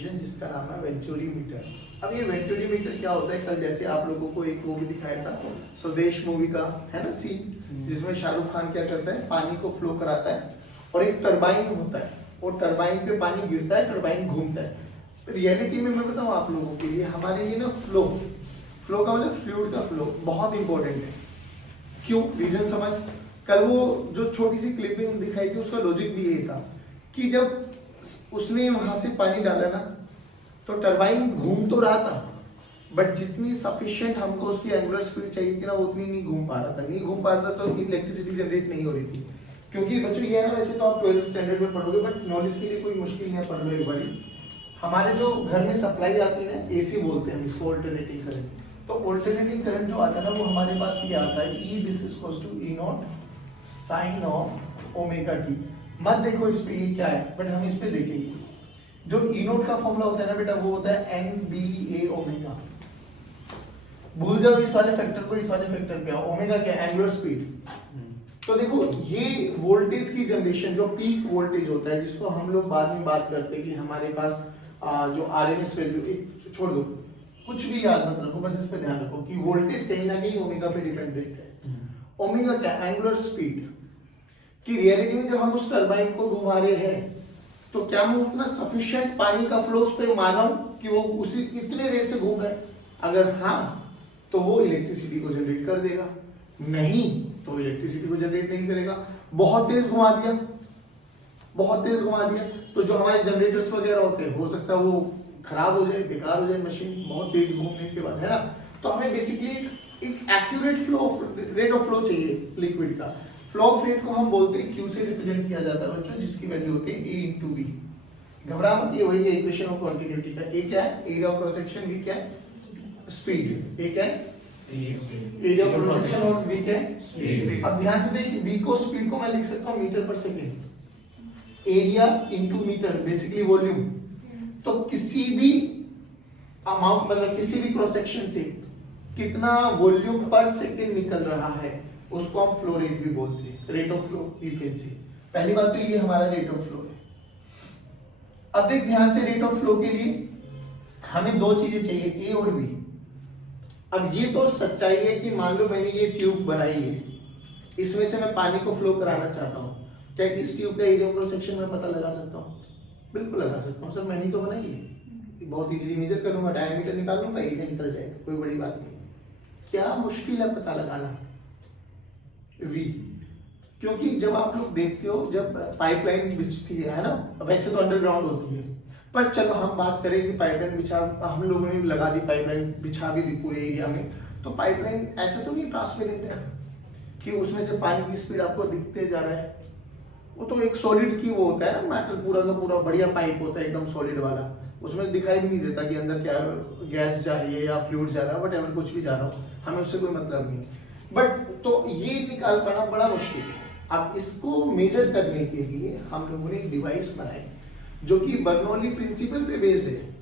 Generation जिसका नाम है वेंचुरीमीटर। अब ये वेंचुरीमीटर क्या होता है, कल जैसे आप लोगों को एक वो भी दिखाया था स्वदेश मूवी का, है ना सीन, जिसमें शाहरुख खान क्या करता है, पानी को फ्लो कराता है और एक टरबाइन होता है, और टरबाइन पे पानी गिरता है, टरबाइन घूमता है। रियलिटी में मैं बताऊं आप लोगों के लिए, हमारे लिए ना फ्लो का मतलब फ्लूइड का फ्लो बहुत इंपॉर्टेंट है। क्यों, रीजन समझ। कल वो जो छोटी सी क्लिपिंग दिखाई थी उसका लॉजिक भी यही था कि जब उसने वहां से पानी डाला ना तो टरबाइन घूम तो रहा था, बट जितनी सफिशिएंट हमको उसकी एंगुलर स्पीड चाहिए थी ना वो उतनी नहीं घूम पा रहा था, तो इलेक्ट्रिसिटी जनरेट नहीं हो रही थी। क्योंकि बच्चों ये है ना, वैसे तो आप 12th स्टैंडर्ड में पढ़ोगे, बट नॉलेज के लिए कोई मुश्किल नहीं है, पढ़ लो एक बार। हमारे जो घर में सप्लाई आती है ना, एसी बोलते हैं हम इसको, ऑल्टरनेटिंग करंट। तो ऑल्टरनेटिंग करंट जो आता है ना वो हमारे पास ये आता है, E this is equals to E naught sine of omega T. मत देखो इस पे ये क्या है, बट हम इस पे देखेंगे। जो E नोट का फॉर्मूला होता है ना बेटा, वो होता है NBA ओमेगा। भूल जाओ इस वाले फैक्टर को, इस वाले फैक्टर पे ओमेगा क्या, एंगुलर स्पीड। तो देखो ये वोल्टेज की जनरेशन जो पीक वोल्टेज होता है, जिसको हम लोग बाद में बात करते हैं कि हमारे पास जो RMS वैल्यू, छोड़ दो कुछ भी याद मत रखो, बस इस पे ध्यान रखो कि वोल्टेज कहीं ना कहीं ओमेगा पे डिपेंडेंट है। ओमेगा क्या, एंगुलर स्पीड। कि रियलिटी में जब हम उस टरबाइन को घुमा रहे हैं तो क्या मैं उतना सफिशिएंट पानी का फ्लो उस पे मान रहा हूं कि वो उसी इतने रेट से घूम रहा है? अगर हाँ तो वो इलेक्ट्रिसिटी को जनरेट कर देगा, नहीं तो इलेक्ट्रिसिटी को जनरेट नहीं करेगा। बहुत तेज घुमा दिया, तो जो हमारे जनरेटर्स वगैरह होते हैं, हो सकता है वो खराब हो जाए, बेकार हो जाए मशीन बहुत तेज घूमने के बाद, है ना। तो हमें बेसिकली एक एक्यूरेट रेट ऑफ फ्लो चाहिए लिक्विड का। फ्लो ऑफ रेट को हम बोलते हैं, Q से रिप्रेजेंट किया जाता है बच्चों, जिसकी वैल्यू होती है A इंटू V। घबरा मत, ये वही है इक्वेशन ऑफ कॉन्टिन्यूटी का। A क्या है, area of cross section, V क्या है, स्पीड। A क्या है, एरिया ऑफ क्रॉस सेक्शन, और V क्या है, स्पीड। अब ध्यान से देखिए, V को, स्पीड को मैं लिख सकता हूँ metre per second, area into metre, basically volume. तो किसी भी अमाउंट, मतलब किसी भी क्रॉस सेक्शन से कितना वॉल्यूम पर सेकेंड निकल रहा है उसको हम फ्लो रेट भी बोलते हैं, rate of flow you can see. पहली बात तो ये हमारा रेट ऑफ फ्लो है। अब देख ध्यान से, रेट ऑफ फ्लो के लिए हमें दो चीजें चाहिए, ए और बी। अब ये तो सच्चाई है कि मान लो मैंने ये ट्यूब बनाई है, इसमें से मैं पानी को फ्लो कराना चाहता हूं, क्या इस ट्यूब का एरिया क्रॉस सेक्शन में पता लगा सकता हूं? बिल्कुल लगा सकता हूं सर, मैंने ही तो बनाई है, बहुत इजीली मेजर कर लूंगा, डायमीटर निकाल लूंगा, एरिया निकल जाएगा, कोई बड़ी बात नहीं। क्या मुश्किल है पता लगाना V? क्योंकि जब आप लोग देखते हो, जब पाइपलाइन बिछती है ना, वैसे तो अंडरग्राउंड होती है, पर चलो हम बात करें कि पाइपलाइन बिछा, हम लोगों ने लगा दी, पाइपलाइन बिछा भी दी पूरे एरिया में, तो पाइपलाइन ऐसा तो नहीं ट्रांसपेरेंट है कि उसमें से पानी की स्पीड आपको दिखते जा रहा है। वो तो एक सॉलिड की वो होता है ना, मेटल पूरा का पूरा बढ़िया पाइप होता है एकदम सॉलिड वाला, उसमें दिखाई भी नहीं देता कि अंदर क्या गैस जा रही है या फ्लूइड जा रहा है, वट कुछ भी जा रहा हो, हमें उससे कोई मतलब नहीं। बट तो ये निकाल पाना बड़ा मुश्किल है। अब इसको मेजर करने के लिए हम लोगों ने एक डिवाइस बनाई जो कि बर्नौली प्रिंसिपल पे बेस्ड है,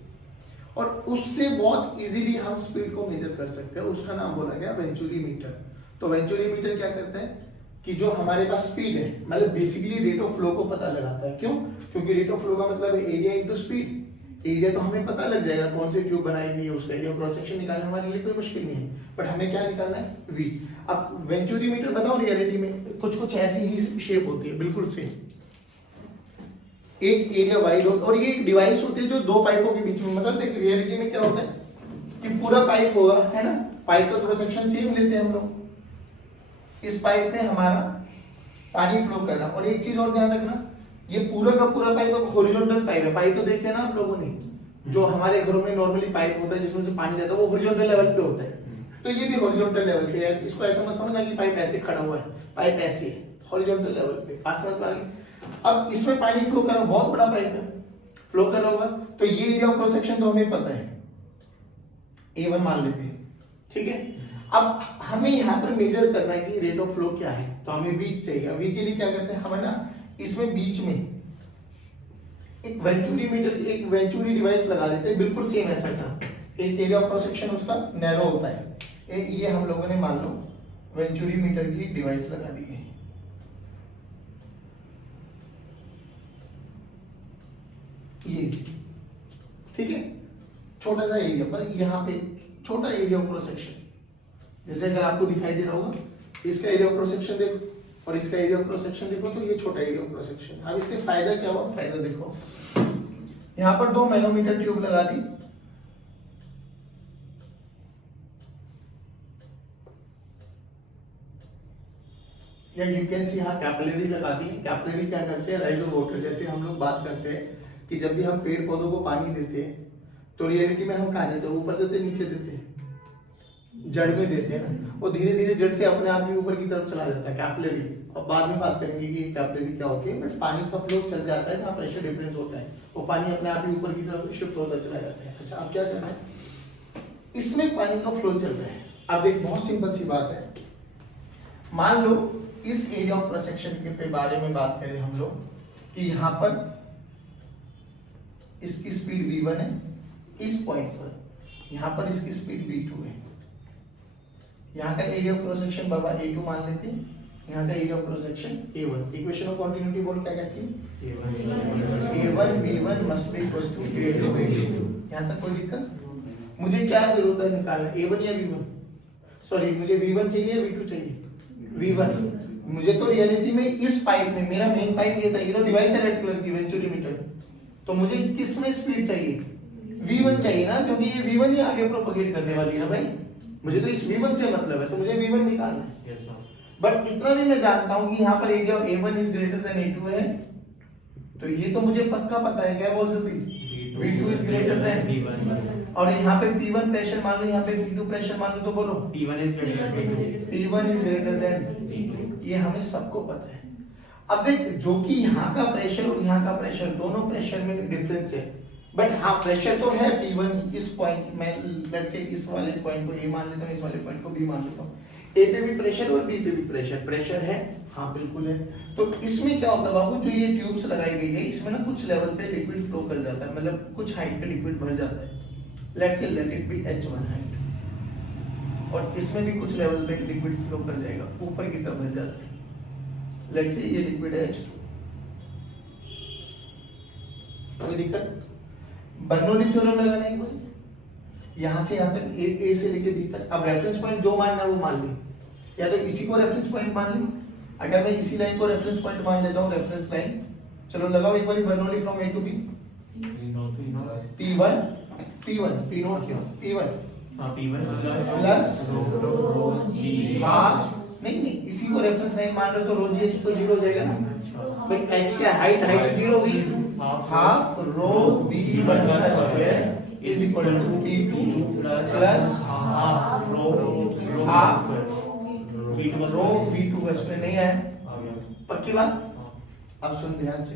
और उससे बहुत इजीली हम स्पीड को मेजर कर सकते हैं। उसका नाम बोला गया वेंचुरीमीटर। तो वेंचुरीमीटर क्या करता है कि जो हमारे पास स्पीड है, मतलब बेसिकली रेट ऑफ फ्लो को पता लगाता है। क्यों? क्योंकि रेट ऑफ फ्लो का मतलब है एरिया इंटू स्पीड। एरिया तो हमें पता लग जाएगा, कौन सी ट्यूब बनाई हुई है, उसका एरिया क्रॉस सेक्शन निकालना हमारे लिए कोई मुश्किल नहीं है, बट हमें क्या निकालना है, V। अब वेंचुरीमीटर बताओ, रियलिटी में कुछ ऐसी ही शेप होती है, बिल्कुल सेम, एक एरिया वाइड हो, और ये एक डिवाइस होती है जो दो पाइपों के बीच में, मतलब देख रियलिटी में क्या होता है कि पूरा पाइप होगा, है ना, पाइप का क्रॉस सेक्शन सेम लेते हैं हम लोग, इस पाइप में हमारा पानी फ्लो कर रहा है। और एक चीज और ध्यान रखना, ये पूरा का पूरा पाइप हॉरिजॉन्टल पाइप है। पाइप तो देखे ना आप लोगों ने, जो हमारे घरों में नॉर्मली पाइप होता है जिसमें से पानी जाता है, वो हॉरिजॉन्टल लेवल पे होता है, तो ये भी हॉरिजॉन्टल लेवल पे है। इसको ऐसा मत समझना कि पाइप ऐसे खड़ा हुआ है, पाइप ऐसे है, हॉरिजॉन्टल लेवल पे। बात समझ में आ गई? अब इसमें पानी फ्लो कर रहा है, बहुत बड़ा पाइप है, फ्लो कर रहा होगा, तो ये एरिया ऑफ क्रॉस सेक्शन तो हमें पता है, A1 मान लेते हैं, ठीक है। अब हमें यहाँ पर मेजर करना है कि रेट ऑफ फ्लो क्या है, तो हमें V चाहिए। V के लिए क्या करते हैं, हमें ना इसमें बीच में एक वेंचुरीमीटर, एक वेंचुरी डिवाइस लगा देते हैं, बिल्कुल सेम ऐसा एक एरिया ऑफ क्रॉस सेक्शन उसका नैरो होता है। ये हम लोगों ने मान लो वेंचुरीमीटर की डिवाइस लगा दी है। ये ठीक है, छोटा सा एरिया पर यहाँ पे छोटा एरिया ऑफ क्रॉस सेक्शन, जैसे अगर आपको दिखाई दे रहा होगा इसका एरिया ऑफ क्रॉस सेक्शन देखो और इसका एरिया ऑफ क्रॉस सेक्शन देखो, तो ये छोटा एरिया ऑफ क्रॉस सेक्शन। अब इससे फायदा क्या हुआ, फायदा देखो, यहाँ पर 2 मैनोमीटर ट्यूब लगा दी, या यू कैन सी यहाँ कैपिलरी लगा दी। कैपिलरी क्या करते हैं, राइज ऑफ वाटर, जैसे हम लोग बात करते हैं कि जब भी हम पेड़ पौधों को पानी देते हैं तो रियलिटी में हम कहाँ देते हैं, ऊपर देते हैं, नीचे देते हैं, जड़ में देते हैं ना, वो धीरे धीरे जड़ से अपने आप ही ऊपर की तरफ चला जाता है, कैपिलरी। अब बाद में बात करेंगे कि कैपिलरी क्या होती है, बट पानी का फ्लो चल जाता है जहाँ प्रेशर डिफरेंस होता है, वो पानी अपने आप ही ऊपर की तरफ शिफ्ट होता चला जाता है। अच्छा, अब क्या करना है, इसमें पानी का फ्लो चल रहा है। अब एक बहुत सिंपल सी बात है, मान लो इस एरिया ऑफ क्रॉस सेक्शन के बारे में बात करें हम लोग कि यहाँ पर इसकी स्पीड v1 है, इस पॉइंट पर यहाँ पर इसकी स्पीड v2 है, यहाँ का area of cross section Baba a2 मान लेते हैं, यहाँ का area of cross section a1। Equation of continuity बोल क्या कहती है, a1 v1 must be equal to a2 v2। यहाँ तक कोई दिक्कत, मुझे क्या जरूरत है निकालना, a1 या v1, सॉरी मुझे v1 चाहिए या v2 चाहिए, v1। मुझे तो रियलिटी में इस पाइप में, मेरा मेन पाइप ये था, ये तो डिवाइस है रेड कलर की वेंचुरीमीटर, तो मुझे किस में स्पीड चाहिए, v1 चाहिए ना, क्योंकि ये v1 ही आगे प्रोपगेट करने वाली है ना भाई, मुझे तो इस v1 से मतलब है, तो मुझे v1 निकालना है। बट इतना भी मैं जानता हूं कि यहाँ पर area of a1 is greater than a2 है, तो ये तो मुझे पक्का पता है, क्या बोल सकती, v2 is greater than v1, और यहाँ पे p1 प्रेशर मान लो, यहाँ पे v2 प्रेशर मान लो, तो बोलो p1 इज ग्रेटर देन, ये हमें सबको पता है। अब देख, जो कि यहाँ का प्रेशर और यहाँ का प्रेशर, दोनों प्रेशर में डिफरेंस है, बट हाँ प्रेशर तो है P1 इस पॉइंट, मैं लेट्स से इस वाले पॉइंट को A मान लेता हूँ, इस वाले पॉइंट को B मान लेता हूँ, A पे भी प्रेशर और B पे भी प्रेशर है, हाँ बिल्कुल है। तो इसमें क्या होता है बाबू, जो ये ट्यूब्स लगाई गई है इसमें ना कुछ लेवल पे लिक्विड फ्लो कर जाता है, मतलब कुछ हाइट पे लिक्विड भर जाता है, let's say let it be h1 height, और इसमें भी कुछ लेवल पे लिक्विड फ्लो कर जाएगा, ऊपर की तरफ भर जाता है, लेट्स से ये लिक्विड है H2। कोई दिक्कत, बर्नौली थ्योरम लगाना है एक बार, यहां से यहां तक ए से लेके बी तक। अब रेफरेंस पॉइंट जो मानना है वो मान ली, या तो इसी को रेफरेंस पॉइंट मान ली, अगर मैं इसी लाइन को रेफरेंस पॉइंट मान लेता हूं, रेफरेंस लाइन, चलो लगाओ एक बार Bernoulli from A to B, P1 P note क्यों P1 प्लस हाफ, नहीं इसी को रेफरेंस लाइन मान लो, तो रो जी इसको 0 हो जाएगा ना भाई, h क्या हाइट 0 होगी, half rho v1 square is equal to v2 plus half rho v2 square. नहीं आया, पक्की बात। अब सुन ध्यान से,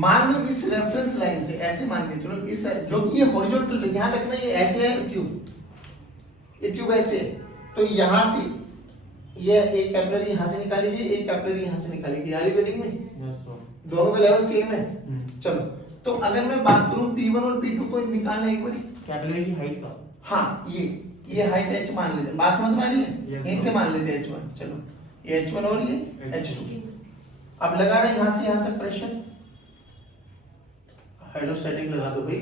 मान लो इस रेफरेंस लाइन से ऐसे मान के चलो, इस जो कि ये हॉरिजॉन्टल पे, ध्यान रखना ये ऐसे है ट्यूब, ये ट्यूब ऐसे, तो यहां से ये एक कैपिलरी यहां से निकालेगी, एक कैपिलरी यहां से निकालेगी, आर यू गेटिंग में, दोनों का लेवल सेम है। चलो, तो अगर मैं बात करूं P1 और P2 को निकालना एक बार, कैपिलरी की हाइट का, हाँ ये हाइट h मान लेते हैं, बात समझ में आ रही है, यहीं से मान लेते हैं h1, चलो ये h1 और ये h2। अब लगा रहे यहां से यहां तक प्रेशर, हाइड्रोस्टैटिक लगा दो भाई,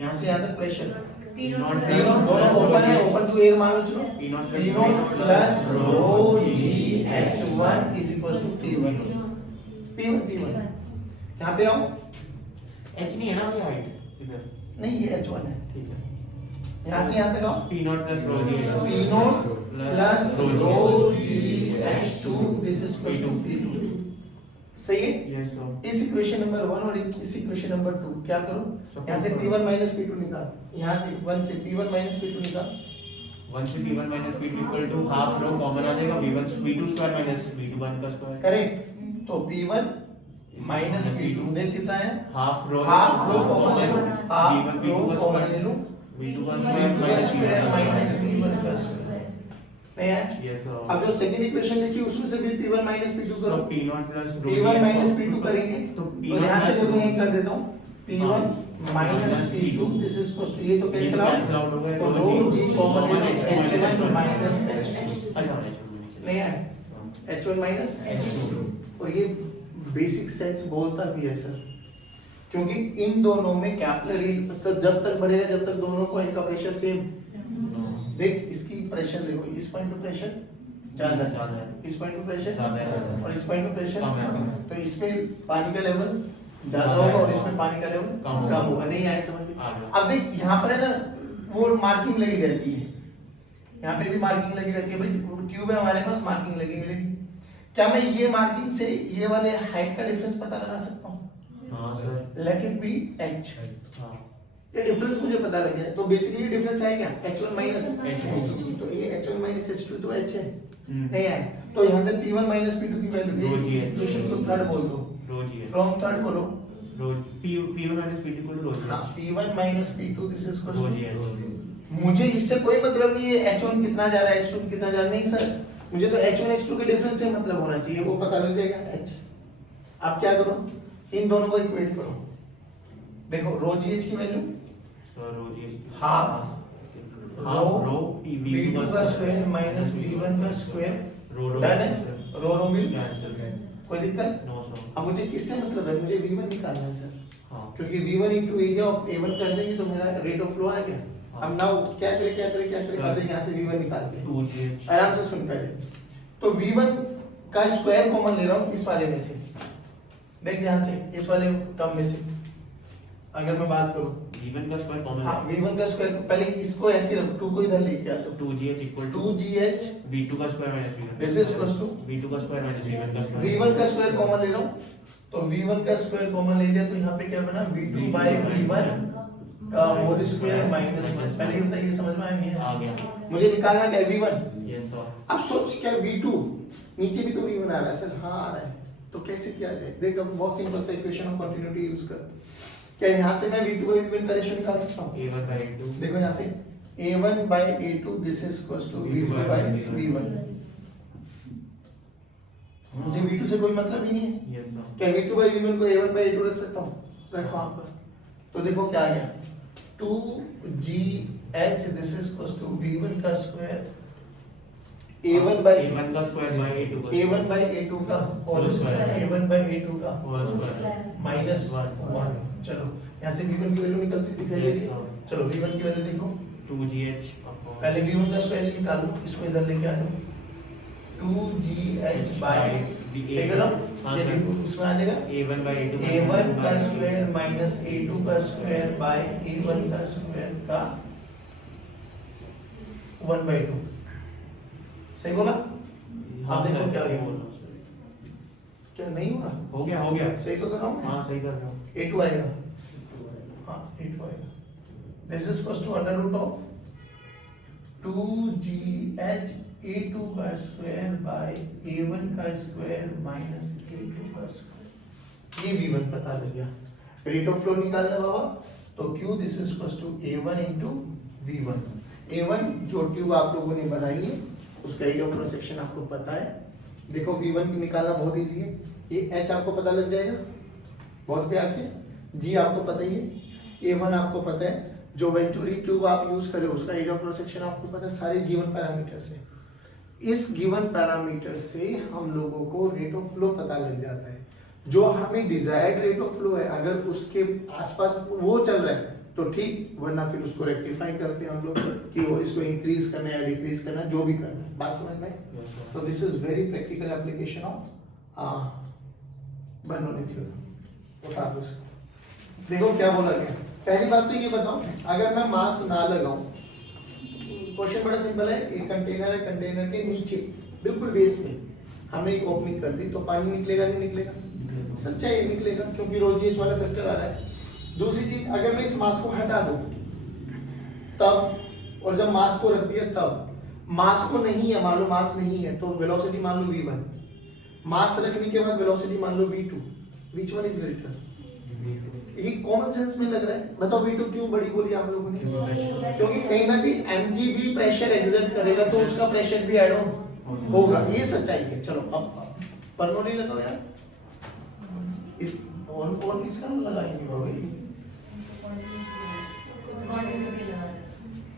यहां से यहां तक प्रेशर, P0 दोनों ओपन है, ओपन टू एयर मान लो, चलो P0 plus rho g h1 is equal to P1। यहाँ पे आओ, h नहीं है ना ये हाइट इधर, नहीं ये h1 है, ठीक है, यहाँ से यहाँ तक आओ, P0 plus rho g P0 plus rho g h2 this is equal to P2। सही है, यस सर। इस इक्वेशन नंबर 1 और इस इक्वेशन नंबर 2 क्या करो, यहाँ से P1 माइनस P2 निकाल, यहाँ से 1 से P1 माइनस P2 निकाल, 1 से P1 minus P2 equal to half rho common आ जाएगा, P2 स्क्वायर माइनस P2 का स्क्वायर, करेक्ट। तो P1 माइनस P2 देख कितना है, हाफ रो कॉमन ले लो, हाफ रो कॉमन ले लो, V2 का स्क्वायर माइनस P1 का स्क्वायर, नहीं है। Yes sir. अब जो सेकंड इक्वेशन लिखी उसमें से भी P1 माइनस P2 करो, P0 plus P1 minus P2 करेंगे, तो यहाँ से देखो यही कर देता हूँ, P1 minus P2 this is equal to, ये तो कैंसिल आउट हो गया, तो रो जी कॉमन ले लो, h1 माइनस h2 नहीं है, h1 माइनस h2, और ये बेसिक सेंस बोलता भी है सर, क्योंकि इन दोनों में कैपिलरी तो जब तक बढ़ेगा जब तक दोनों पॉइंट का प्रेशर सेम। देख इसकी प्रेशर देखो, इस पॉइंट पे प्रेशर ज्यादा है, इस पॉइंट पे प्रेशर और इस पॉइंट पे प्रेशर तो इसमें पानी का लेवल ज्यादा होगा और इसमें पानी का लेवल कम होगा। नहीं आया समझ में? अब देख यहाँ पर है ना वो मार्किंग लगी रहती है, यहाँ पे भी मार्किंग लगी रहती है भाई, ट्यूब है हमारे पास, मार्किंग लगी मिलेगी। क्या मैं ये मार्किंग से ये वाले हाइट का डिफरेंस पता लगा सकता हूँ? हाँ sir. Let it be h। हाँ ये डिफरेंस मुझे पता लग गया, तो बेसिकली डिफरेंस है क्या? h1 माइनस h2, तो ये h1 माइनस h2 तो h है, नहीं है। तो यहाँ से p1 माइनस p2 की वैल्यू ये इक्वेशन को थर्ड बोल दो, रो जी है, फ्रॉम थर्ड बोलो, रो p1 माइनस p2 को रो जी है। p1 minus p2 this is rho g है। मुझे इससे कोई मतलब नहीं है h1 कितना जा रहा है h2 कितना जा रहा है, नहीं सर, मुझे तो h1 h2 के डिफरेंस से मतलब होना चाहिए, वो पता लग जाएगा h। आप क्या करो, इन दोनों को इक्वेट करो, देखो रो जीएच की वैल्यू सर रो जी हाफ रो v2 का स्क्वायर माइनस v1 का स्क्वायर, रो डन है, रो मिल कैंसिल। कोई दिक्कत? No sir. अब मुझे किससे मतलब है, मुझे v1 निकालना है सर, हाँ क्योंकि v1 into area of a1 कर देंगे तो मेरा रेट ऑफ फ्लो आ गया। अब नाउ क्या करें आते हैं यहाँ से v1 निकालते हैं, 2gh आराम से सुन पहले। तो v1 का स्क्वायर कॉमन ले रहा हूँ इस वाले में से, देख ध्यान से, इस वाले टर्म में से अगर मैं बात करूँ v1 का स्क्वायर कॉमन हाँ v1 का स्क्वायर पहले इसको ऐसे रख, 2 को इधर लेके आ जाओ, 2gh equal to 2gh v2 का square minus v1 this is equals to v2 का स्क्वायर माइनस v1 का स्क्वायर। v1 का स्क्वायर कॉमन ले रहा हूँ, तो v1 का स्क्वायर कॉमन ले लिया तो यहाँ पे क्या बना v2 बाय v1 का होल स्क्वायर माइनस 1। पहले ये बताइए समझ में आ गया। मुझे निकालना क्या है v1। Yes sir. अब सोच क्या v2 नीचे भी तो v1 आ रहा है सर, हाँ आ रहा है, तो कैसे किया जाए? देख अब बहुत सिंपल सा इक्वेशन ऑफ कंटिन्यूटी यूज कर, क्या यहाँ से मैं v2 बाय v1 का रेशियो निकाल सकता हूँ? a1 by a2 देखो यहाँ से a1 by a2 this is equals to v2 by v1। मुझे v2 से कोई मतलब ही नहीं है, यस सर। क्या v2 by v1 को a1 by a2 रख सकता हूँ? रखो आप पर, तो देखो क्या आ गया 2gh this is equals to v1 का स्क्वायर a1 by a1 का स्क्वायर बाय a2 का a1 by a2 का whole square a1 by a2 का होल स्क्वायर माइनस 1। चलो यहाँ से v1 की वैल्यू निकलती दिखाई दे रही है, चलो v1 की वैल्यू देखो, 2gh पहले v1 का स्क्वायर निकाल लो, इसको इधर लेके आ जाओ, 2gh by सही करो, ये देखो उसमें आ जाएगा a1 by a2 a1 का स्क्वायर माइनस a2 का स्क्वायर बाय a1 का स्क्वायर का 1/2। सही बोला? आप देखो क्या हुआ, क्या नहीं हुआ? हो गया सही तो कर रहा हूँ मैं? हाँ सही कर रहे हो। a2 आएगा, हाँ a2 आएगा, this is equals to under root of 2gh a2 का स्क्वायर बाय a1 का स्क्वायर माइनस a2 का स्क्वायर। ये v1 पता लग गया, रेट ऑफ फ्लो निकालना बाबा, तो q this is equals to a1 into v1। a1 जो ट्यूब आप लोगों ने बनाई है उसका एरिया ऑफ क्रॉस सेक्शन आपको पता है, देखो v1 की निकालना बहुत इजी है, ये h आपको पता लग जाएगा बहुत प्यार से, g आपको पता ही है, a1 आपको पता है, जो वेंचुरी ट्यूब आप यूज करें उसका एरिया ऑफ क्रॉस सेक्शन आपको पता है, सारे गिवन पैरामीटर से। इस गिवन पैरामीटर से हम लोगों को रेट ऑफ फ्लो पता लग जाता है, जो हमें डिजायर्ड रेट ऑफ फ्लो है अगर उसके आसपास वो चल रहा है तो ठीक, वरना फिर उसको रेक्टिफाई करते हैं हम लोग कि और इसको इंक्रीज करना है या डिक्रीज करना है, जो भी करना है। बात समझ में? तो this is very practical application of Bernoulli theorem. उठा दो इसको, देखो क्या बोला गया। पहली बात तो ये बताओ, अगर मैं मास ना लगाऊं, क्वेश्चन बड़ा सिंपल है, एक कंटेनर है, कंटेनर के नीचे बिल्कुल बेस में हमने एक ओपनिंग कर दी तो पानी निकलेगा नहीं निकलेगा? सच्चा ये निकलेगा, क्योंकि रो जीएच वाला फैक्टर आ रहा है। दूसरी चीज, अगर मैं इस मास को हटा दूं तब, और जब मास को रख दिया तब, मास को नहीं है, मान लो मास नहीं है तो वेलोसिटी मान लो v1, मास रखने के बाद वेलोसिटी मान लो v2, which one is greater? ये कॉमन सेंस में लग रहा है, बताओ v2 क्यों बड़ी बोली आप लोगों ने? क्योंकि कहीं ना कहीं mg भी प्रेशर एग्जर्ट करेगा तो उसका प्रेशर भी ऐड होगा, ये सच्चाई है। चलो अब बर्नौली लगाओ यार, इस और किसका लगाएंगे भाई?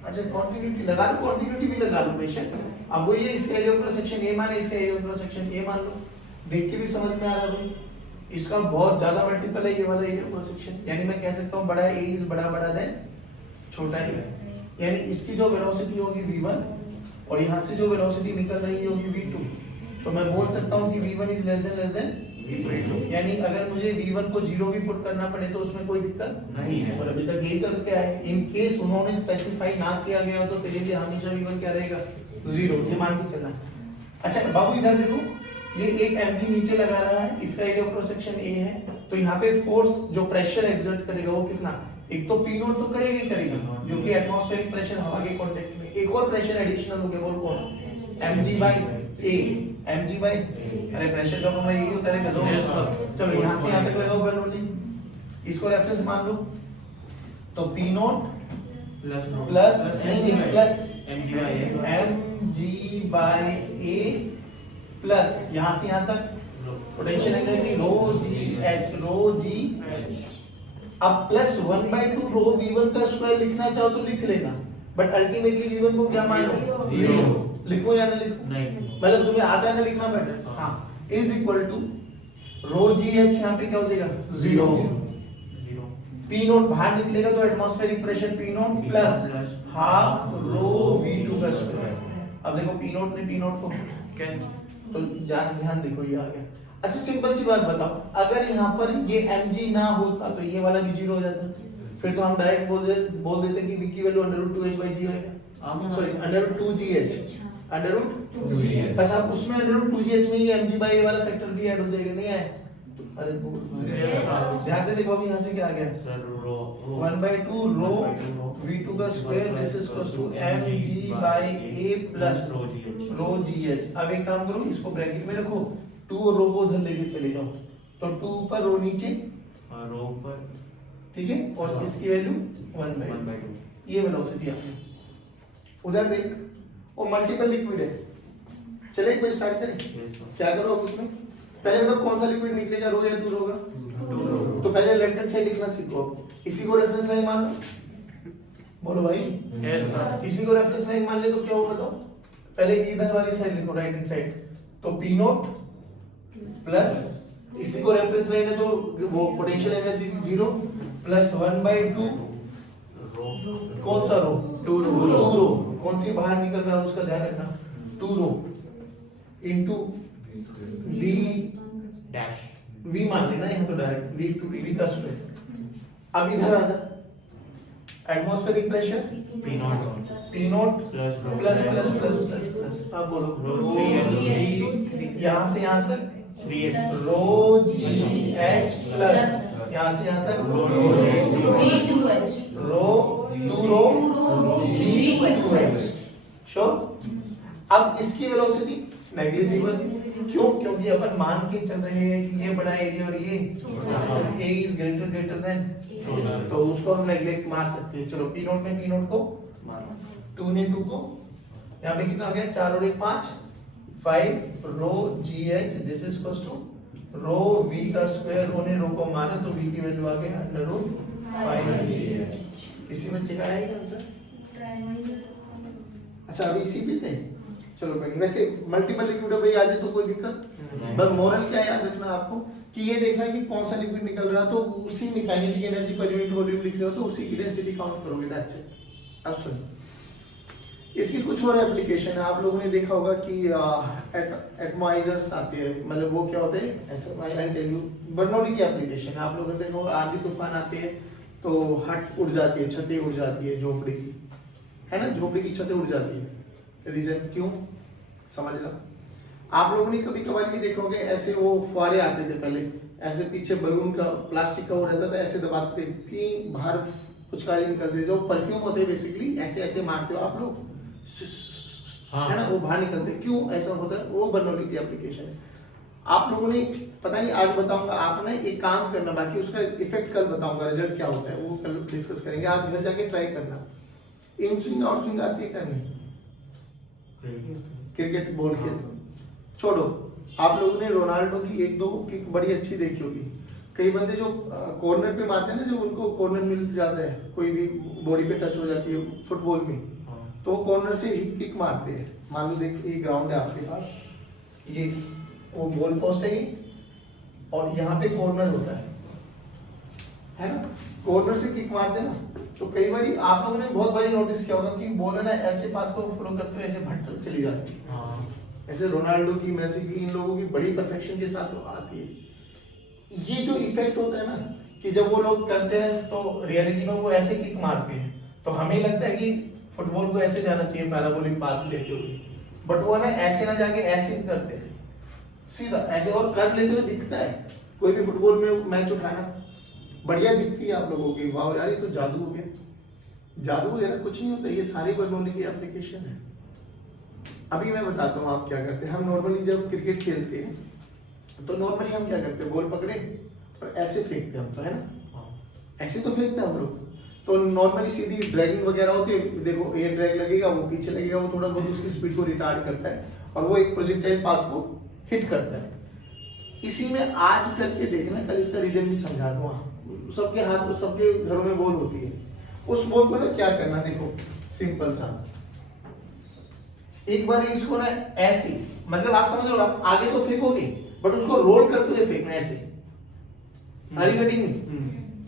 अच्छा कंटिन्यूटी लगा लो, कंटिन्यूटी भी लगा लो बेशक। अब वो ये इसका एरिया क्रॉस सेक्शन ए मान है, इसका एरिया क्रॉस सेक्शन ए मान लो, देख के भी समझ में आ रहा है भाई, इसका बहुत ज्यादा मल्टीपल है ये वाला एरिया क्रॉस सेक्शन, यानी मैं कह सकता हूँ बड़ा ए इज बड़ा देन छोटा ए, यानी इसकी जो वेलोसिटी होगी v1 और यहाँ से जो वेलोसिटी निकल रही होगी v2, तो मैं बोल सकता हूँ कि v1 is less than v2, यानी अगर मुझे v1 को 0 भी पुट करना पड़े तो उसमें कोई दिक्कत नहीं है। और अभी तक यही करते आए। इन केस उन्होंने स्पेसिफाई ना किया गया तो तेरे लिए हमेशा v1 क्या रहेगा 0, ये मान के चलना। अच्छा बाबू इधर देखो, ये एक mg नीचे लगा रहा है, इसका एरिया क्रॉस सेक्शन a है, तो यहाँ पे फोर्स जो प्रेशर एक्सर्ट करेगा वो कितना, एक तो p नॉट तो करेगा ही करेगा जो कि एटमॉस्फेरिक प्रेशर हवा के कांटेक्ट में, एक और प्रेशर एडिशनल हो गया वो कौन, mg by a, mg by अरे प्रेशर का फॉर्मूला यही होता है गजो। चलो यहाँ से यहाँ तक लगाओ बर्नौली, इसको रेफरेंस मान लो, तो p not plus mg by a plus यहाँ से यहाँ तक पोटेंशियल एनर्जी रो जी एच। अब प्लस 1/2 रो v1 का स्क्वायर लिखना चाहो तो लिख लेना, बट अल्टीमेटली v1 को क्या मान लो 0, लिखो या ना लिखो, नहीं मतलब तुम्हें आता है ना लिखना बेटर, हाँ, is equal to rho g H, यहाँ पे क्या हो जाएगा 0, पी नोट बाहर निकलेगा तो atmospheric pressure P note plus half rho v2 का स्क्वायर। अब देखो पी नोट ने पी नोट को तो ध्यान देखो ये आ गया। अच्छा सिंपल सी बात बताओ, अगर यहाँ पर ये mg ना होता तो ये वाला भी 0 हो जाता, फिर तो हम डायरेक्ट बोल देते कि v की वैल्यू √2h/g होगा, सॉरी √2gh, बस अब उसमें √2gh में ये mg by a वाला फैक्टर भी ऐड हो जाएगा, नहीं आया तो अरे ध्यान से देखो अभी यहाँ से क्या आ गया 1/2 रो v2 का square this is equal to mg by a plus rho gh। अब एक काम करो इसको ब्रैकेट में रखो, 2 और रो को उधर लेके चले जाओ, तो 2 ऊपर रो नीचे रो ऊपर, ठीक है, और इसकी वैल्यू 1/2, ये वेलोसिटी आपने उधर देख, वो मल्टीपल लिक्विड है। चले एक बार स्टार्ट करें, क्या करो अब इसमें पहले बताओ कौन सा लिक्विड निकलेगा, रो या 2 रो का, तो पहले लेफ्ट हैंड साइड लिखना सीखो, इसी को रेफरेंस लाइन मान लो, बोलो भाई इसी को रेफरेंस लाइन मान ले तो क्या होगा बताओ, पहले इधर वाली साइड लिखो राइट हैंड साइड, तो पी नोट प्लस इसी को रेफरेंस लाइन है तो वो पोटेंशियल एनर्जी 0 प्लस 1/2 कौन सा रो 2 रो, कौन सी बाहर निकल रहा है उसका ध्यान रखना, 2 रो इनटू v डैश v मान लेना यहाँ तो डायरेक्ट v टू v का स्क्वायर। अब इधर आ जा, atmospheric pressure p not plus plus अब बोलो रो यहाँ से यहाँ तक 3h रो जी एच प्लस यहाँ से यहाँ तक रो 2 रो जी 2h। श्योर। अब इसकी वेलोसिटी नेग्लिजिबल, क्यों, क्योंकि अपन मान के चल रहे हैं कि ये बड़ा एरिया और ये a इज ग्रेटर देन, तो उसको हम नेग्लेक्ट मार सकते हैं। चलो p नोट में p नोट को 2 ने 2 को यहाँ पे कितना आ गया 4 और 1 5 rho g h this is equal to rho v का स्क्वायर, रो ने रो को मारा तो v की वैल्यू आ गई √5 gh। इसी बच्चे का आएगा आंसर। अच्छा अभी इसी पे थे, चलो कोई नहीं। वैसे मल्टीपल लिक्विड भाई आ जाए तो कोई दिक्कत, बस मोरल क्या याद रखना आपको कि ये देखना है कि कौन सा लिक्विड निकल रहा है, तो उसी में kinetic energy per unit volume लिख रहे हो तो उसी की डेंसिटी काउंट करोगे, दैट्स इट। अब सुनिए इसकी कुछ और एप्लीकेशन है, आप लोगों ने देखा होगा कि एटमॉइजर्स आते हैं, मतलब वो क्या होते हैं ऐसा आई टेल यू, बर्नौली की एप्लीकेशन है। आप लोगों ने देखा होगा आंधी तूफान आते हैं तो हट उड़ जाती है, छतें उड़ जाती है, झोपड़ी की है ना, झोपड़ी की छतें उड़ जाती है, रीजन क्यों समझ लो। आप लोगों ने कभी कभार ये देखा होगा ऐसे वो फुहारे आते थे पहले, ऐसे पीछे बलून का प्लास्टिक का वो रहता था, ऐसे दबाते थे कि बाहर पुचकारी निकलती थी, जो परफ्यूम होते हैं बेसिकली, ऐसे ऐसे मारते हो आप लोग है ना, वो बाहर निकलते, क्यों ऐसा होता है, वो बर्नौली की एप्लीकेशन है। आप लोगों ने पता नहीं आज बताऊंगा, आप ना एक काम करना, बाकी उसका इफेक्ट कल बताऊंगा, रिजल्ट क्या होता है वो कल डिस्कस करेंगे, आज घर जाके ट्राई करना। इन स्विंग आउट स्विंग आती है करनी, क्रिकेट बॉल खेलते छोड़ो। आप लोगों ने रोनाल्डो की 1-2 किक बड़ी अच्छी देखी होगी, कई बंदे जो कॉर्नर पे मारते हैं ना, जब उनको कॉर्नर मिल जाता है, कोई भी बॉडी पे टच हो जाती है फुटबॉल में, तो वो कॉर्नर से ही किक मारते हैं। मान लो देखिए ग्राउंड है आपके पास, ये वो गोल पोस्ट है ये, और यहाँ पे कॉर्नर होता है ना, कॉर्नर से किक मारते ना, तो कई बार आप लोगों ने बहुत बारी नोटिस किया होगा कि बॉल है ना ऐसे पाथ को फॉलो करते हुए ऐसे भटक चली जाती है। हाँ। ऐसे रोनाल्डो की, मेसी की, इन लोगों की बड़ी परफेक्शन के साथ आती है। ये जो इफेक्ट होता है ना कि जब वो लोग करते हैं तो रियलिटी में वो ऐसे किक मारते हैं, तो हमें लगता है कि फुटबॉल को ऐसे जाना चाहिए पैराबोलिक पाथ लेते हुए, बट वो ना ऐसे ना जाके ऐसे करते हैं सीधा ऐसे, और कर लेते हुए दिखता है। कोई भी फुटबॉल में मैच उठाना बढ़िया दिखती है आप लोगों की, वाह यार ये तो जादू हो गया। जादू वगैरह कुछ नहीं होता, ये सारी बर्नौली की एप्लीकेशन है। अभी मैं बताता हूँ आप क्या करते हैं। हम नॉर्मली जब क्रिकेट खेलते हैं तो नॉर्मली हम क्या करते हैं, बॉल पकड़े और ऐसे फेंकते हैं हम, तो है ना, ऐसे तो फेंकते हैं हम लोग। तो नॉर्मली सीधी ड्रैगिंग वगैरह होती है, देखो ये ड्रैग लगेगा, वो पीछे लगेगा, वो थोड़ा बहुत उसकी स्पीड को रिटार्ड करता है और वो एक प्रोजेक्टाइल पाथ को हिट करता है। इसी में आज करके देखना, कल इसका रीजन भी समझा दूंगा। सबके हाथ, सबके घरों में बॉल होती है, उस बॉल को ना क्या करना, देखो सिंपल सा, एक बार इसको ना ऐसे, मतलब आप समझ लो, आप आगे तो फेंकोगे बट उसको रोल करते हुए फेंकना ऐसे, हरी कटिंग नहीं,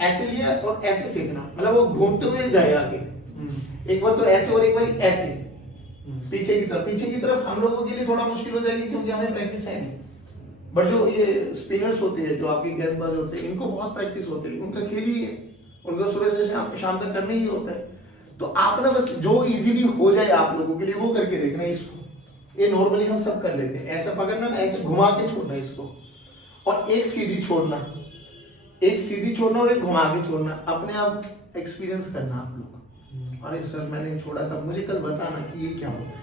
ऐसे लिया और ऐसे फेंकना, मतलब वो घूमते हुए जाए आगे। एक बार तो ऐसे और एक बार ऐसे पीछे की तरफ। पीछे की तरफ हम लोगों के लिए थोड़ा मुश्किल हो जाएगी क्योंकि हमें प्रैक्टिस है नहीं, बट जो ये स्पिनर्स होते हैं, जो आपके गेंदबाज होते हैं, इनको बहुत प्रैक्टिस होती है, उनका खेल ही है, उनको सुबह से शाम तक करना ही होता है। तो आप ना बस जो इजीली हो जाए आप लोगों के लिए वो करके देखना इसको। ये नॉर्मली हम सब कर लेते हैं, ऐसा पकड़ना ना, ऐसे घुमा के छोड़ना इसको, और एक सीधी छोड़ना, एक सीधी छोड़ना और एक घुमा के छोड़ना। अपने आप एक्सपीरियंस करना आप लोग। अरे सर मैंने छोड़ा था, मुझे कल बताना कि ये क्या होता है।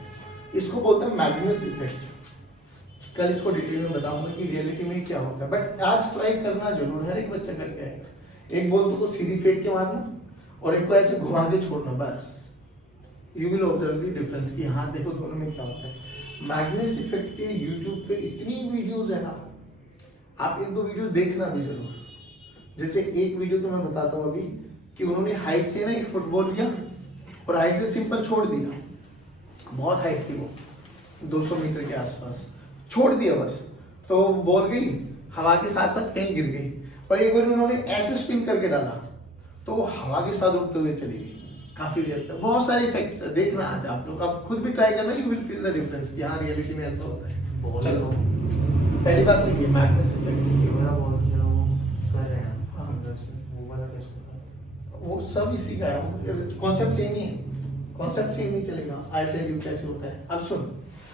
इसको बोलते हैं मैग्नस इफेक्ट। कल इसको डिटेल में बताऊंगा कि रियलिटी में क्या होता है, बट आज ट्राई करना जरूर, हर एक बच्चा करके आएगा। एक बॉल तो सीधी फेंक के मारना और एक को ऐसे घुमा के छोड़ना, बस you will observe the difference कि हाँ देखो दोनों में क्या होता है। मैग्नस इफेक्ट के यूट्यूब पे इतनी वीडियोस है ना, आप एक दो वीडियोस देखना भी जरूर। जैसे एक वीडियो तो मैं बताता हूँ अभी कि उन्होंने हाइट से ना एक फुटबॉल लिया और हाइट से सिंपल छोड़ दिया, बहुत हाइट थी वो, 200 मीटर के आसपास छोड़ दिया बस, तो बॉल गई हवा के साथ साथ कहीं गिर गई, और एक बार उन्होंने ऐसे स्पिन करके डाला तो वो हवा के साथ उड़ते हुए चली गई काफी देर तक। बहुत सारे इफेक्ट्स है, देखना आज आप लोग, आप खुद भी ट्राई करना, you will feel the difference कि हाँ रियलिटी में ऐसा होता है। चलो पहली बात तो ये मैग्नस इफेक्ट, वो सब इसी का है, कॉन्सेप्ट सेम ही है, कॉन्सेप्ट सेम ही चलेगा। आई टेल यू कैसे होता है। अब सुन,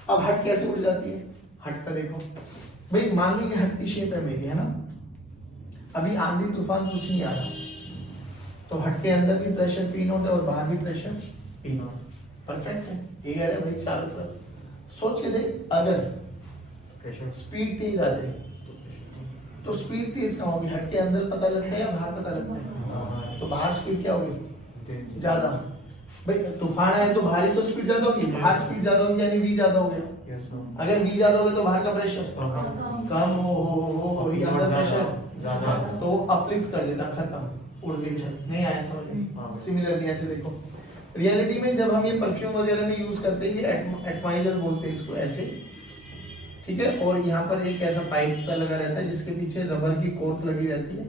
अब हट कैसे उड़ जाती है, हट का देखो भाई, मान लो ये हट की शेप है मेरी, है ना, अभी आंधी तूफान कुछ नहीं आ रहा, तो हट के अंदर भी प्रेशर पी नोट है और बाहर भी प्रेशर पी नोट, परफेक्ट है, एयर है भाई चारों तरफ। सोच के देख, अगर स्पीड तेज आ जाए तो स्पीड तेज कहाँ होगी, हट के अंदर पता लगता है या बाहर पता लगता है, तो बाहर स्पीड क्या होगी, ज्यादा। भाई तूफान है तो बाहर ही तो स्पीड ज्यादा होगी, बाहर स्पीड ज्यादा होगी यानी वी ज्यादा हो गया। अगर वी ज्यादा होगा तो बाहर का प्रेशर कम हो, अंदर प्रेशर तो अपलिफ्ट कर देता, खत्म, उड़ गई छत। नहीं आया समझ में? सिमिलरली ऐसे देखो, रियलिटी में जब हम ये परफ्यूम वगैरह में यूज करते हैं, एटमाइजर बोलते हैं इसको, ऐसे, ठीक है, और यहाँ पर एक ऐसा पाइप सा लगा रहता है जिसके पीछे रबर की कॉर्क लगी रहती है,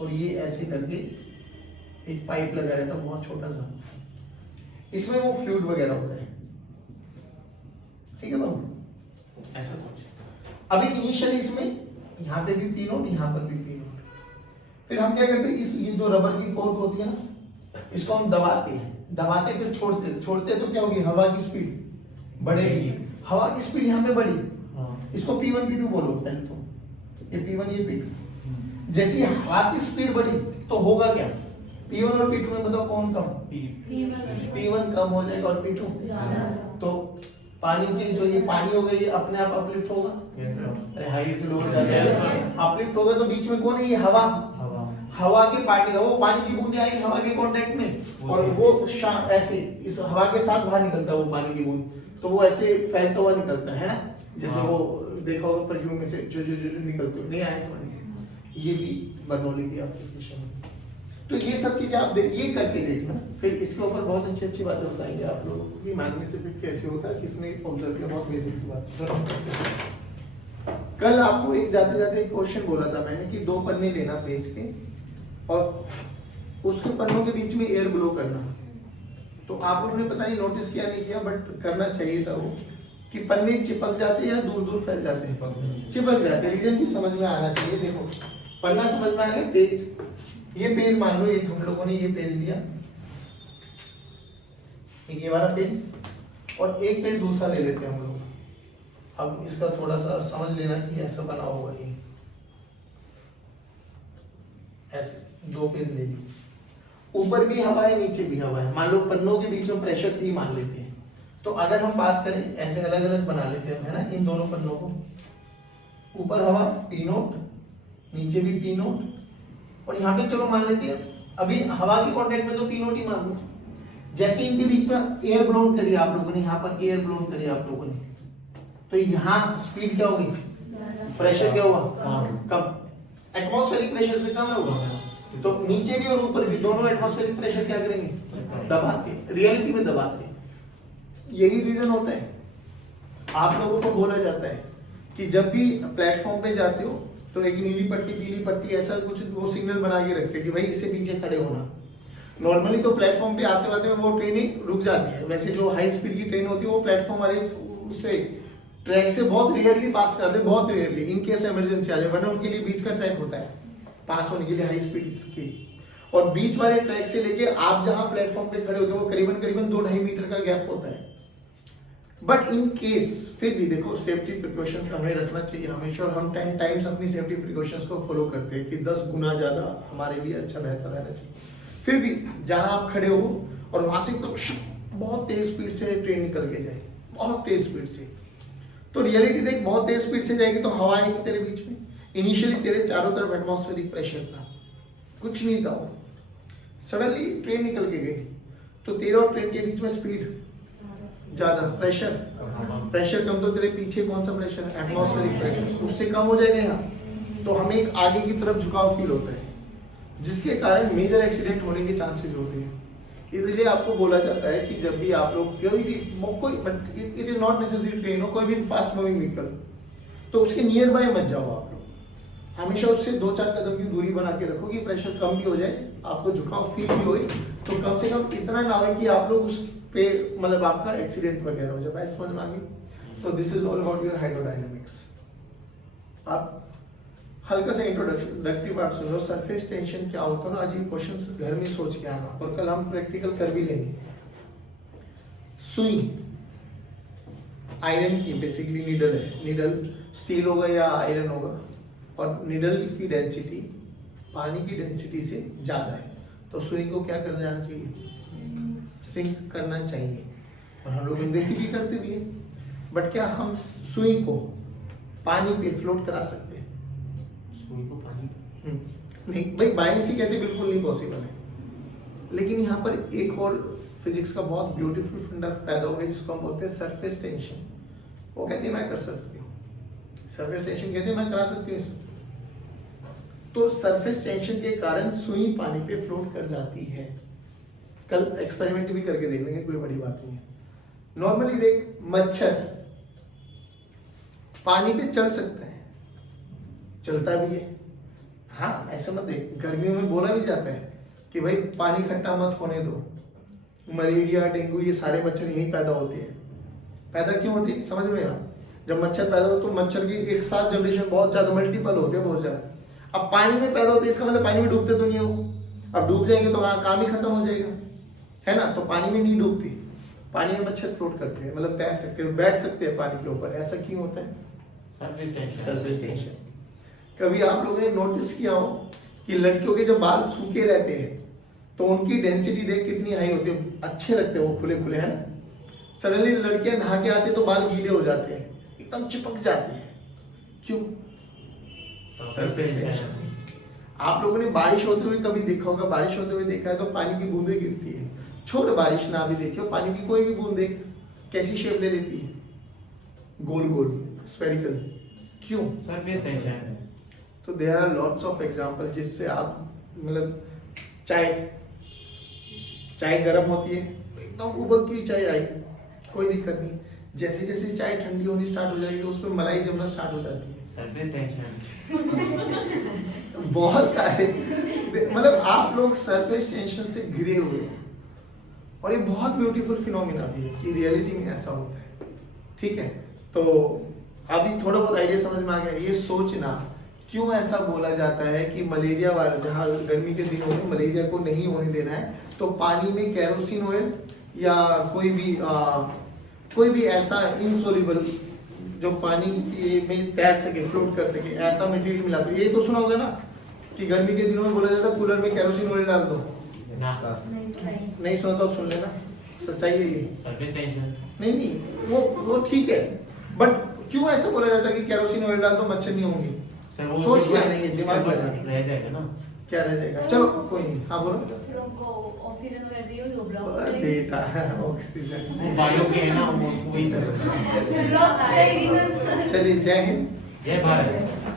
और ये ऐसे करके एक पाइप लगा रहता है बहुत छोटा सा, इसमें वो फ्लूइड वगैरह होता है, ठीक है बाबू, ऐसा कुछ। अभी इनिशियली इसमें यहाँ पे भी पी नोट, यहाँ पर भी पी नोट, फिर हम क्या करते हैं, इस ये जो रबर की कॉर्क होती है ना, इसको हम दबाते हैं, दबाते फिर छोड़ते तो क्या होगी, हवा की स्पीड बढ़ेगी, हवा की स्पीड यहाँ पे बढ़ी, इसको P1 P2 बोलो पहले तो, ये P1 ये P2। जैसी हवा की स्पीड बढ़ी तो होगा क्या, P1 और P2 में बताओ कौन कम, P1 कम हो जाएगा और P2 तो पानी के जो ये पानी होगा ये अपने आप अपलिफ्ट होगा, अरे हाइट से लोअर जाता है, अपलिफ्ट होगा तो बीच में कौन है, ये हवा, हवा के पार्टिकल, वो पानी की बूंदें आई हवा के कांटेक्ट में और वो ऐसे इस हवा के साथ बाहर निकलता है वो पानी की बूंद, तो वो ऐसे फैलता हुआ निकलता है ना, जैसे वो देखा होगा परफ्यूम में से जो निकलते हो, नहीं आया समझ में? ये भी बर्नौली की एप्लीकेशन है। तो ये सब चीजें आप ये करके देखना, फिर इसके ऊपर बहुत अच्छी अच्छी बातें बताएंगे आप लोगों को कि मैग्नेटिक इफेक्ट कैसे होता है, किसने ऑब्जर्व किया, बहुत बेसिक सी बात। कल आपको एक जाते जाते एक क्वेश्चन बोला था मैंने कि 2 पन्ने लेना पेज के और उसके पन्नों के बीच में एयर ब्लो करना। तो आप लोगों ने पता नहीं नोटिस किया नहीं किया, बट करना चाहिए था वो, कि पन्ने चिपक जाते हैं या दूर दूर फैल जाते हैं, चिपक जाते हैं। रीजन भी समझ में आना चाहिए। देखो पन्ना समझ में आ गया, पेज, ये पेज मान लो एक हम लोगों ने ये पेज लिया, एक ये वाला पेज और एक पेज दूसरा ले लेते हैं हम लोग। अब इसका थोड़ा सा समझ लेना कि ऐसा बना होगा ये, ऐसे 2 पेज ले ली, ऊपर भी हवा है नीचे भी हवा है। मान लो पन्नों के बीच में प्रेशर P मान लेते हैं। तो अगर हम बात करें ऐसे अलग अलग बना लेते हैं, है ना, इन दोनों पन्नों को, ऊपर हवा P नोट, नीचे भी P नोट, और यहाँ पे चलो मान लेते हैं अभी हवा के कांटेक्ट में तो P नोट ही मान लो। जैसे इनके बीच में एयर ब्लोन करिए आप लोगों ने, यहाँ पर एयर ब्लोन करिए आप लोगों ने, तो यहाँ स्पीड क्या होगी, प्रेशर क्या होगा, कम, एटमॉस्फेरिक प्रेशर से कम है वो। तो नीचे भी और ऊपर भी दोनों एटमॉस्फेरिक प्रेशर क्या करेंगे, दबाते, रियलिटी में दबाते। यही रीजन होता है, आप लोगों को बोला जाता है कि जब भी प्लेटफॉर्म पे जाते हो तो एक नीली पट्टी पीली पट्टी ऐसा कुछ वो सिग्नल बना के रखते हैं कि भाई इससे पीछे खड़े होना। नॉर्मली तो प्लेटफॉर्म पे आते आते वो ट्रेनें रुक जाती है। वैसे जो हाई स्पीड की ट्रेन होती है वो प्लेटफॉर्म वाले उससे ट्रैक से बहुत रेयरली पास करते हैं, बहुत रेयरली, इन केस इमरजेंसी आ जाए, वरना उनके लिए बीच का ट्रैक होता है पास होने के लिए हाई स्पीड की। और बीच वाले ट्रैक से लेके आप जहां प्लेटफॉर्म पे खड़े होते हो वो करीबन करीबन 2-2.5 मीटर का गैप होता है। बट इन केस फिर भी देखो सेफ्टी प्रिकॉशंस हमें रखना चाहिए हमेशा, और हम 10 टाइम्स अपनी सेफ्टी प्रिकॉशंस को फॉलो करते हैं कि 10 गुना ज्यादा हमारे लिए अच्छा बेहतर रहना चाहिए। फिर भी जहां आप खड़े हो और वहां से तो बहुत तेज स्पीड से ट्रेन निकल के जाए, बहुत तेज स्पीड से, तो रियलिटी देख बहुत तेज स्पीड से जाएगी तो हवा आएगी तेरे बीच में। इनिशियली तेरे चारों तरफ एटमॉस्फेरिक प्रेशर था, कुछ नहीं था वो, सडनली ट्रेन निकल के गई तो तेरे और ट्रेन के बीच में स्पीड ज्यादा, प्रेशर कम, तो तेरे पीछे कौन सा प्रेशर, एटमॉस्फेरिक प्रेशर, उससे कम हो जाएगा यहाँ, तो हमें एक आगे की तरफ झुकाव फील होता है, जिसके कारण मेजर एक्सीडेंट होने के चांसेस होते हैं। इसलिए आपको बोला जाता है कि जब भी आप लोग कोई भी it is not necessary train हो, कोई भी फास्ट मूविंग व्हीकल, तो उसके नियर बाय मत जाओ आप लोग, हमेशा उससे 2-4 कदम की दूरी बना के रखो कि प्रेशर कम भी हो जाए, आपको झुकाव फील भी होए, तो कम से कम इतना ना हो कि आप लोग उस पे मतलब आपका एक्सीडेंट वगैरह हो जाए। बात समझ में आ गई? तो this is all about your hydrodynamics. आप हल्का सा इंट्रोडक्टरी पार्ट सुनो, सरफेस टेंशन क्या होता है ना, आज ये क्वेश्चन घर में सोच के आना और कल हम प्रैक्टिकल कर भी लेंगे। सुई आयरन की बेसिकली नीडल है, नीडल स्टील होगा या आयरन होगा, और नीडल की डेंसिटी पानी की डेंसिटी से ज़्यादा है, तो सुई को क्या कर जाना चाहिए, सिंक करना चाहिए। और हम लोग अनदेखी भी करते भी हैं, बट क्या हम सुई को पानी पे फ्लोट करा सकते हैं? सुई को पानी नहीं भाई, बायंसी कहते बिल्कुल नहीं पॉसिबल है। लेकिन यहाँ पर एक और फिजिक्स का बहुत ब्यूटीफुल फंडा पैदा हो गया जिसको हम बोलते हैं सरफेस टेंशन। वो कहती है मैं कर सकती हूँ, सरफेस टेंशन कहते हैं मैं करा सकती हूँ इसको। तो सरफेस टेंशन के कारण सुई पानी पे फ्लोट कर जाती है। कल एक्सपेरिमेंट भी करके देख लेंगे, कोई बड़ी बात नहीं है। नॉर्मली देख, मच्छर पानी पे चल सकता है, चलता भी है, हाँ ऐसा मत देख, गर्मियों में बोला भी जाता है कि भाई पानी खट्टा मत होने दो, मलेरिया डेंगू ये सारे मच्छर यहीं पैदा होते हैं। पैदा क्यों होती है समझ में आ, जब मच्छर पैदा हो तो मच्छर की एक साथ जनरेशन बहुत ज्यादा मल्टीपल होते हैं, बहुत ज्यादा। अब पानी में पैदा होते हैं, इसका मतलब पानी में डूबते तो नहीं हो, अब डूब जाएंगे तो वहां काम ही खत्म हो जाएगा, है ना। तो पानी में नहीं डूबती, पानी में मच्छर फ्लोट करते हैं, मतलब तैर सकते हैं, बैठ सकते हैं पानी के ऊपर। ऐसा क्यों होता है? Surface tension. कभी आप लोगों ने नोटिस किया हो कि लड़कियों के जब बाल सूखे रहते हैं तो उनकी डेंसिटी देख कितनी हाई होती है, अच्छे लगते हैं वो खुले खुले, है ना। सडनली लड़कियां नहा के आते तो बाल गीले हो जाते हैं, एकदम चिपक जाते हैं, क्यों? Surface tension. आप लोगों ने बारिश होते हुए कभी देखा होगा, बारिश होते हुए देखा है तो पानी की बूंदें गिरती है, छोड़ बारिश ना भी देखी हो, पानी की कोई भी बूंद देख कैसी शेप ले लेती है, गोल गोल स्फेरिकल, क्यों? Surface tension. तो there are lots of example जिससे आप मतलब चाय गर्म होती है, एकदम उबलती हुई चाय आई, कोई दिक्कत नहीं, जैसे जैसे चाय ठंडी होनी स्टार्ट हो जाएगी उसमें मलाई जमना स्टार्ट हो जाती है। Surface tension. बहुत सारे मतलब आप लोग सरफेस टेंशन से घिरे हुए हैं और ये बहुत ब्यूटीफुल फिनोमिना भी है कि रियलिटी में ऐसा होता है। ठीक है, तो अभी थोड़ा बहुत आइडिया समझ में आ गया। ये सोचना क्यों ऐसा बोला जाता है कि मलेरिया वाला, जहाँ गर्मी के दिनों में मलेरिया को नहीं होने देना है तो पानी में कैरोसिन ऑयल या कोई भी ऐसा इनसोल्यूबल जो पानी में तैर सके, फ्लोट कर सके, ऐसा मटेरियल मिला दो। ये तो सुना होगा ना कि गर्मी के दिनों में बोला जाता है कूलर में कैरोसिन ऑयल डाल दो। नहीं सुना तो अब सुन लेना, सच्चाई है ये। Surface tension. नहीं वो ठीक है, बट क्यों ऐसा बोला जाता है कि कैरोसिन ऑयल डाल दो मच्छर नहीं होंगे? सर वो सोच क्या नहीं है, दिमाग लगा रह जाएगा ना। क्या रह जाएगा? चलो कोई नहीं, हाँ बोलो। फिर उनको ऑक्सीजन वगैरह चाहिए होगी, वो ब्लॉक बेटा ऑक्सीजन वो बायो के है ना, वो वही सर। ब्लॉक करेगी ना। चलिए, जय हिंद। जय भारत।